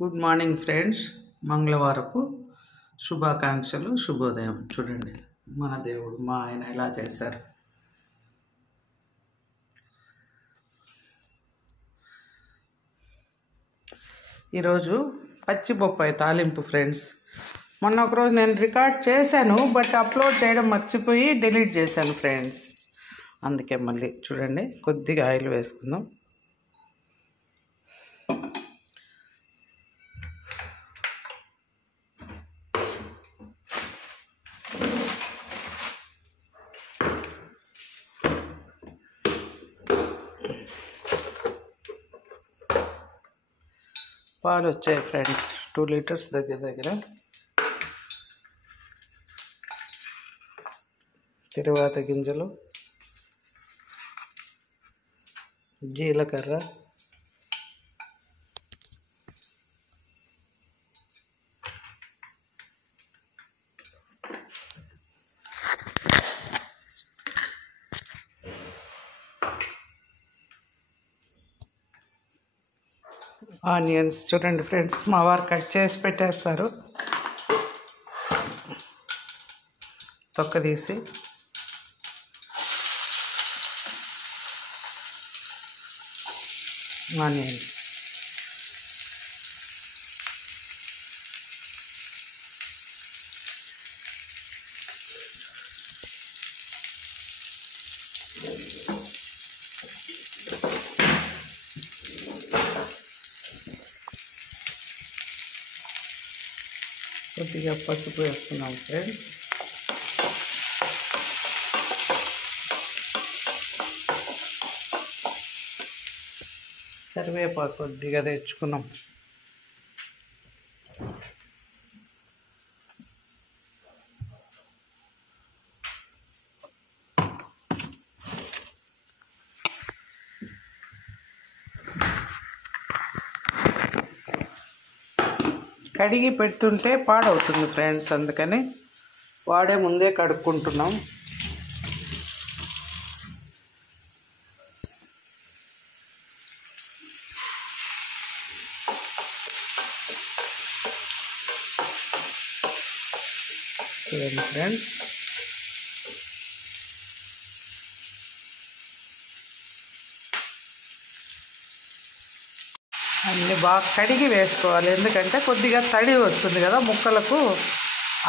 Good morning friends. మంగళవారపు శుభాకాంక్షలు, శుభోదయం. చూడండి మన దేవుడు మా ఆయన ఎలా చేశారు. ఈరోజు పచ్చి బొప్పాయి తాలింపు ఫ్రెండ్స్. మొన్న ఒకరోజు నేను రికార్డ్ చేశాను, బట్ అప్లోడ్ చేయడం మర్చిపోయి డిలీట్ చేశాను ఫ్రెండ్స్. అందుకే మళ్ళీ చూడండి, కొద్దిగా ఆయిల్ వేసుకుందాం. పాలు వచ్చాయి ఫ్రెండ్స్, 2 లీటర్స్ దగ్గర. తిరువాత గింజలు, జీలకర్ర, ఆనియన్స్. చూడండి ఫ్రెండ్స్, మా వారు కట్ చేసి పెట్టేస్తారు, తొక్క తీసి. ఆనియన్స్, కొద్దిగా పసుపు వేస్తున్నాం ఫ్రెండ్స్. కరివేపాకు కొద్దిగా తెచ్చుకున్నాం. కడిగి పెడుతుంటే పాడవుతుంది ఫ్రెండ్స్, అందుకని వాడే ముందే కడుక్కుంటున్నాం. చూడండి ఫ్రెండ్స్, అన్నీ బాగా కడిగి వేసుకోవాలి, ఎందుకంటే కొద్దిగా తడి వస్తుంది కదా ముక్కలకు.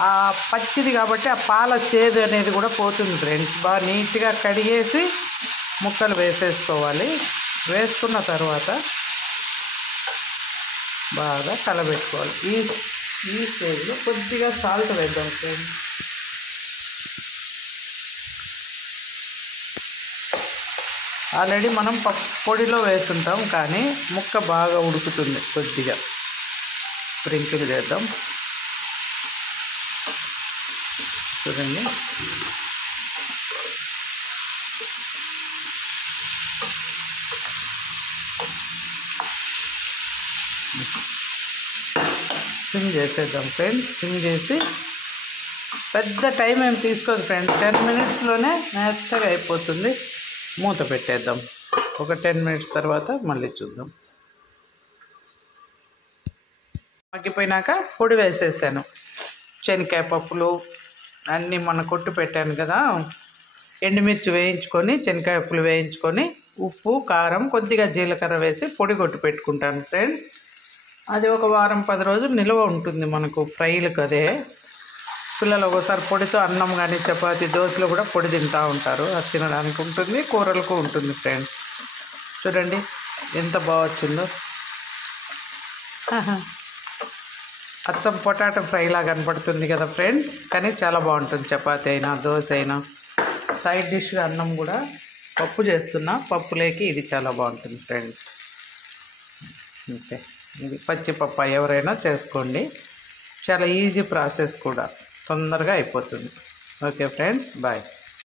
ఆ పచ్చిది కాబట్టి ఆ పాల చేదు అనేది కూడా పోతుంది ఫ్రెండ్స్. బాగా నీట్గా కడిగేసి ముక్కలు వేసేసుకోవాలి. వేసుకున్న తర్వాత బాగా కలబెట్టుకోవాలి. ఈ స్టేజ్లో కొద్దిగా సాల్ట్ వేద్దాం ఫ్రెండ్స్. ఆల్రెడీ మనం పొడిలో వేసుంటాం, కానీ ముక్క బాగా ఉడుకుతుంది. కొద్దిగా స్ప్రింకిల్ చేద్దాం. చూడండి, సిమ్ చేసేద్దాం ఫ్రెండ్స్. సిమ్ చేసి, పెద్ద టైం ఏం తీసుకోదు ఫ్రెండ్స్, 10 మినిట్స్లోనే మెత్తగా అయిపోతుంది. మూత పెట్టేద్దాం. ఒక 10 మినిట్స్ తర్వాత మళ్ళీ చూద్దాం. మగ్గిపోయినాక పొడి వేసేసాను. శనక్కాయ పప్పులు అన్నీ మన కొట్టు పెట్టాను కదా, ఎండుమిర్చి వేయించుకొని, శనక్కాయ పప్పులు వేయించుకొని, ఉప్పు, కారం, కొద్దిగా జీలకర్ర వేసి పొడి కొట్టు పెట్టుకుంటాను ఫ్రెండ్స్. అది ఒక వారం 10 రోజులు నిల్వ ఉంటుంది మనకు ఫ్రైలకు. అదే పిల్లలు ఒకసారి పొడితో అన్నం కానీ, చపాతీ, దోశలో కూడా పొడి తింటూ ఉంటారు. అది తినడానికి ఉంటుంది, కూరలకు ఉంటుంది ఫ్రెండ్స్. చూడండి ఎంత బాగా వచ్చిందో. అచ్చం పొటాటో ఫ్రైలా కనపడుతుంది కదా ఫ్రెండ్స్, కానీ చాలా బాగుంటుంది. చపాతీ అయినా, దోశ అయినా. సైడ్ డిష్గా అన్నం కూడా పప్పు చేస్తున్నా, పప్పులేకి ఇది చాలా బాగుంటుంది ఫ్రెండ్స్. ఓకే, ఇది పచ్చి పప్పాయి ఎవరైనా చేసుకోండి. చాలా ఈజీ ప్రాసెస్ కూడా, తొందరగా అయిపోతుంది. Okay friends, bye.